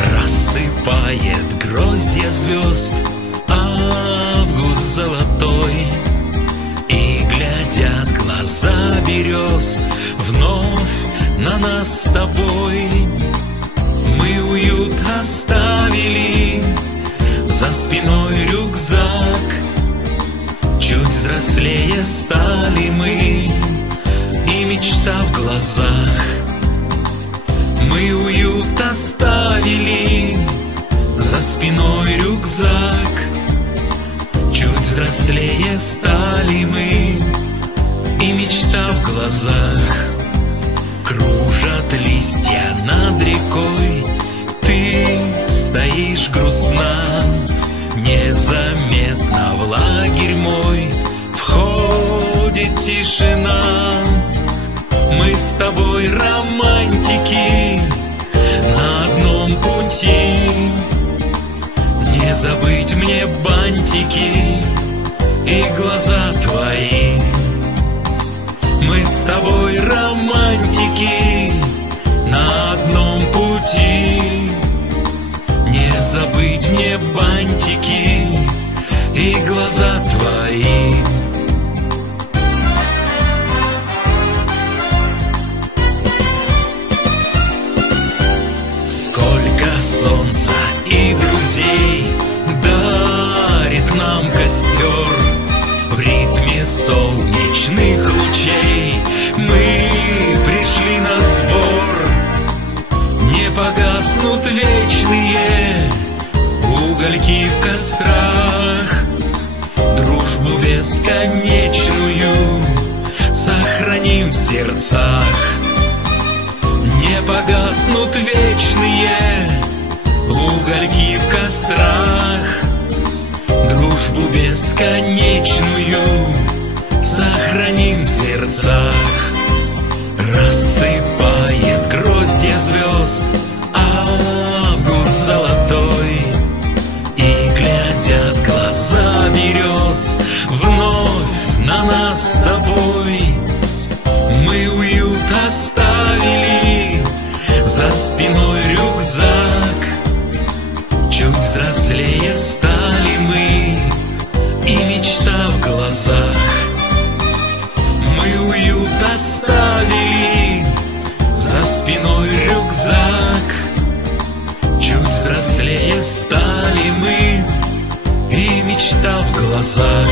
Рассыпает гроздья звезд август золотой, и глядят глаза берез вновь на нас с тобой. Мы уют оставили, за спиной рюкзак, чуть взрослее стали мы, и мечта в глазах. Мы уют оставили, за спиной рюкзак, чуть взрослее стали мы, и мечта в глазах. Кружат листья над рекой, ты стоишь грустна, незаметно в лагерь мой входит тишина. Мы с тобой романтики на одном пути, не забыть мне бантики и глаза твои. Мы с тобой романтики на одном пути, не забыть мне бантики и глаза твои. Сколько солнца и друзей дарит нам костер, в ритме солнечных лучей мы пришли на сбор. Не погаснут вечные угольки в кострах, дружбу бесконечную сохраним в сердцах. Не погаснут вечные угольки в кострах, дружбу бесконечную сохраним в сердцах. Рассыпает гроздья звезд август золотой, и глядят глаза берез вновь на нас с тобой. Мы уют оставили, за спиной рюкзак, чуть взрослее стали мы, и мечта в глазах. Мы уют оставили, за спиной рюкзак, чуть взрослее стали мы, и мечта в глазах.